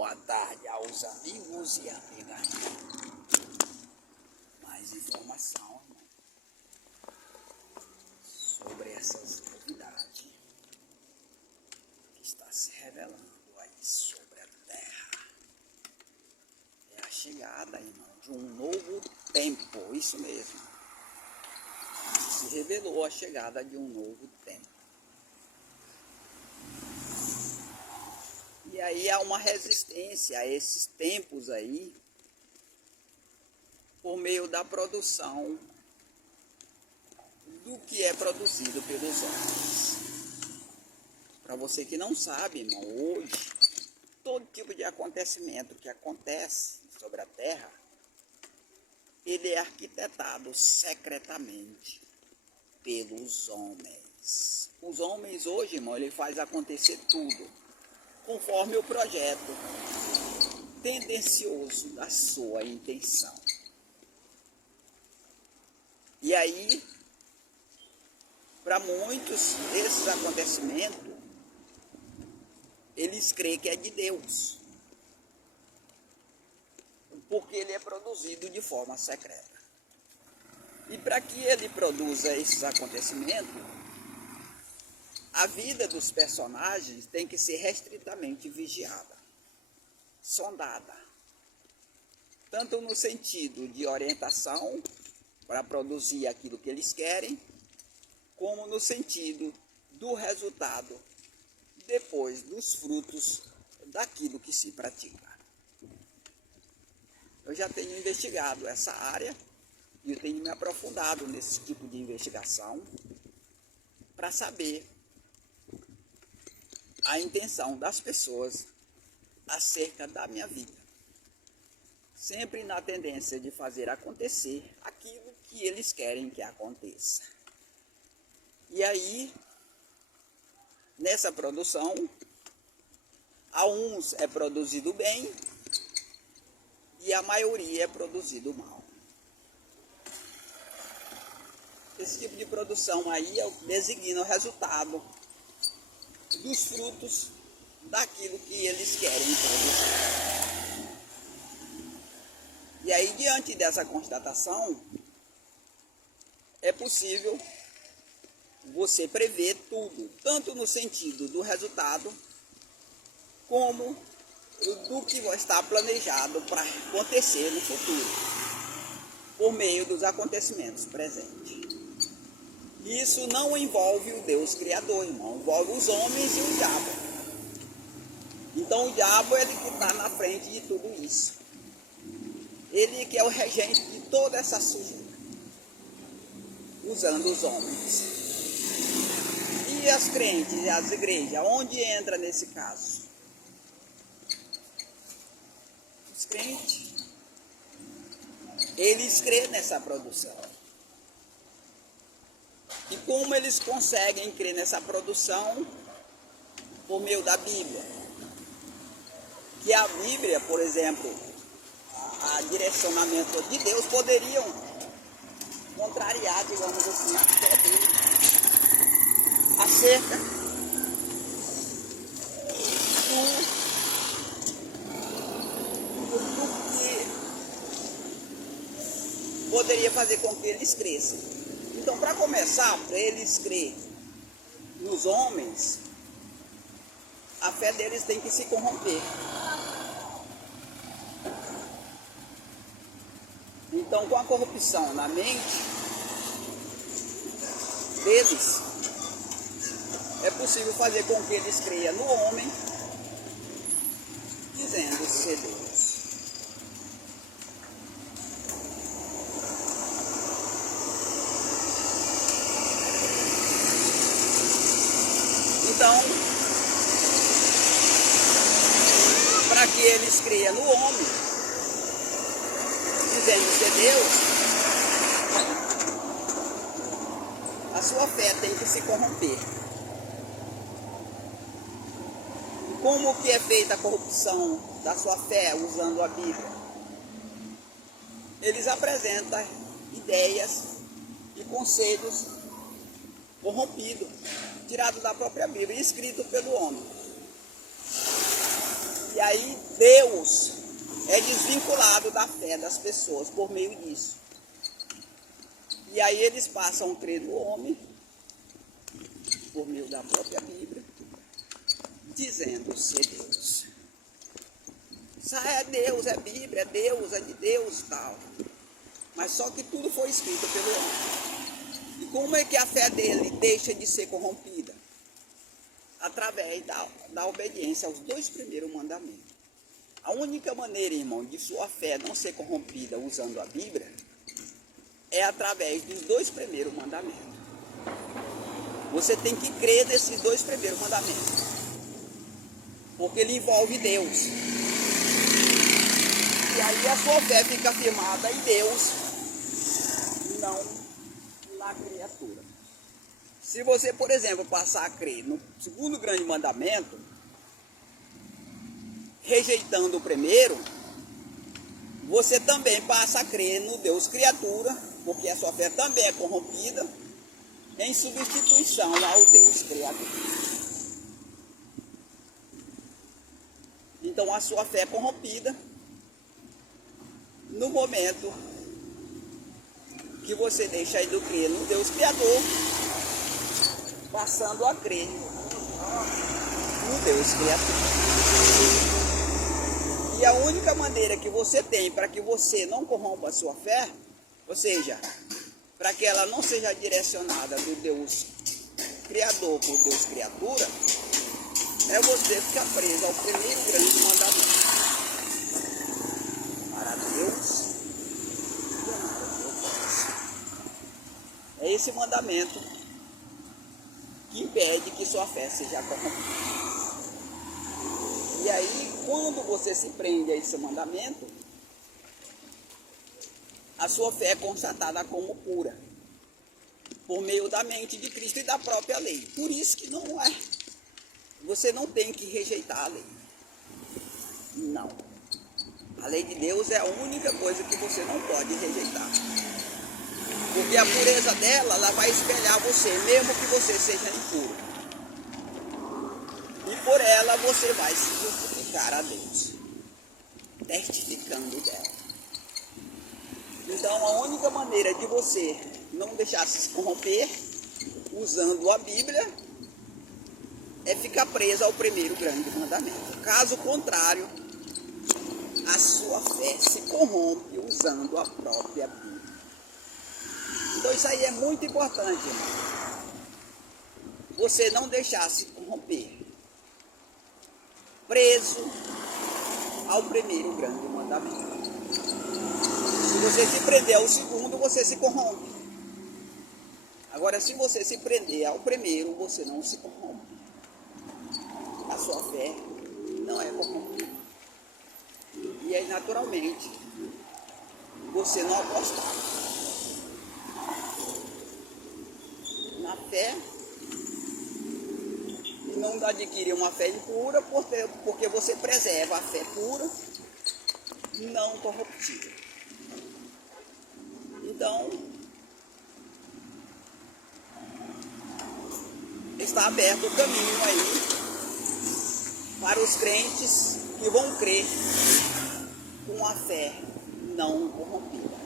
Boa tarde aos amigos e amigas. Mais informação, irmão, sobre essas novidades que está se revelando aí sobre a Terra. É a chegada, irmão, de um novo tempo, isso mesmo. Se revelou a chegada de um novo tempo. E aí há uma resistência a esses tempos aí, por meio da produção do que é produzido pelos homens. Para você que não sabe, irmão, hoje, todo tipo de acontecimento que acontece sobre a Terra, ele é arquitetado secretamente pelos homens. Os homens hoje, irmão, ele faz acontecer tudo conforme o projeto tendencioso da sua intenção. E aí, para muitos, esses acontecimentos, eles creem que é de Deus, porque ele é produzido de forma secreta. E para que ele produza esses acontecimentos, a vida dos personagens tem que ser restritamente vigiada, sondada, tanto no sentido de orientação para produzir aquilo que eles querem, como no sentido do resultado depois dos frutos daquilo que se pratica. Eu já tenho investigado essa área e eu tenho me aprofundado nesse tipo de investigação para saber a intenção das pessoas acerca da minha vida, sempre na tendência de fazer acontecer aquilo que eles querem que aconteça. E aí, nessa produção, a uns é produzido bem e a maioria é produzido mal. Esse tipo de produção aí designa o resultado dos frutos daquilo que eles querem produzir. E aí, diante dessa constatação, é possível você prever tudo, tanto no sentido do resultado, como do que está planejado para acontecer no futuro, por meio dos acontecimentos presentes. Isso não envolve o Deus Criador, irmão, envolve os homens e o diabo. Então o diabo é ele que está na frente de tudo isso. Ele que é o regente de toda essa sujeira, usando os homens. E as crentes e as igrejas, onde entra nesse caso? Os crentes, eles creem nessa produção. E como eles conseguem crer nessa produção? Por meio da Bíblia. Que a Bíblia, por exemplo, a direcionamento de Deus poderiam contrariar, digamos assim, a fé dele acerca do que poderia fazer com que eles crescem. Então, para começar, para eles crer nos homens, a fé deles tem que se corromper. Então, com a corrupção na mente deles, é possível fazer com que eles creiam no homem, dizendo ser Deus. Então, para que eles creiam no homem, dizendo ser Deus, a sua fé tem que se corromper. E como que é feita a corrupção da sua fé usando a Bíblia? Eles apresentam ideias e conselhos corrompidos, tirados da própria Bíblia, escrito pelo homem. E E aí Deus é desvinculado da fé das pessoas por meio disso. E aí eles passam a crer no homem, por meio da própria Bíblia, dizendo ser Deus. Isso é Deus, é Bíblia, é Deus, é de Deus e tal. Mas só que tudo foi escrito pelo homem. E como é que a fé dele deixa de ser corrompida? Através da obediência aos 2 primeiros mandamentos. A única maneira, irmão, de sua fé não ser corrompida usando a Bíblia é através dos 2 primeiros mandamentos. Você tem que crer nesses 2 primeiros mandamentos, porque ele envolve Deus. E aí a sua fé fica firmada em Deus, não na criatura. Se você, por exemplo, passar a crer no 2º grande mandamento, rejeitando o primeiro, você também passa a crer no Deus criatura, porque a sua fé também é corrompida, em substituição ao Deus criador. Então a sua fé é corrompida no momento que você deixa de crer no Deus criador, passando a crer no Deus criador. E a única maneira que você tem para que você não corrompa a sua fé, ou seja, para que ela não seja direcionada do Deus criador por Deus criatura, é você ficar preso ao primeiro grande mandamento. Para Deus e amar o seu próximo. É esse mandamento que impede que sua fé seja corrompida. E aí, quando você se prende a esse mandamento, a sua fé é constatada como pura, por meio da mente de Cristo e da própria lei. Por isso que não é. Você não tem que rejeitar a lei. Não. A lei de Deus é a única coisa que você não pode rejeitar. Porque a pureza dela, ela vai espelhar você, mesmo que você seja impuro. E por ela você vai se justificar a Deus, testificando dela. Então a única maneira de você não deixar se corromper, usando a Bíblia, é ficar preso ao primeiro grande mandamento. Caso contrário, a sua fé se corrompe usando a própria Bíblia. Então isso aí é muito importante, irmão. Você não deixar se corromper, preso ao primeiro grande mandamento. Se você se prender ao segundo, você se corrompe. Agora, se você se prender ao primeiro, você não se corrompe. A sua fé não é corrompida. E aí, naturalmente, você não apostar na fé e não adquirir uma fé impura, porque você preserva a fé pura, não corruptível. Então, está aberto o caminho aí para os crentes que vão crer com a fé não corrompida.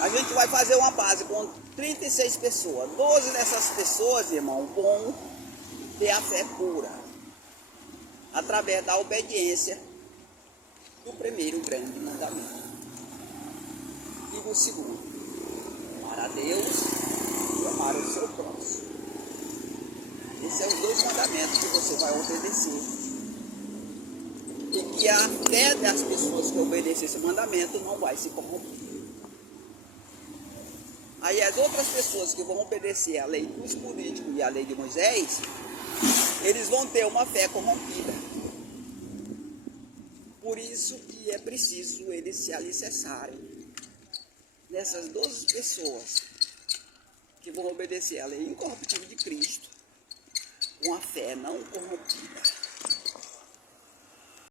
A gente vai fazer uma base com 36 pessoas. 12 dessas pessoas, irmão, vão ter a fé pura, através da obediência do primeiro grande mandamento. E do segundo, amar a Deus e amar o seu próximo. Esses são os 2 mandamentos que você vai obedecer. E que a fé das pessoas que obedecem esse mandamento não vai se corromper. Aí as outras pessoas que vão obedecer a lei dos políticos e a lei de Moisés, eles vão ter uma fé corrompida. Por isso que é preciso eles se alicerçarem nessas 12 pessoas que vão obedecer a lei incorruptível de Cristo, com a fé não corrompida.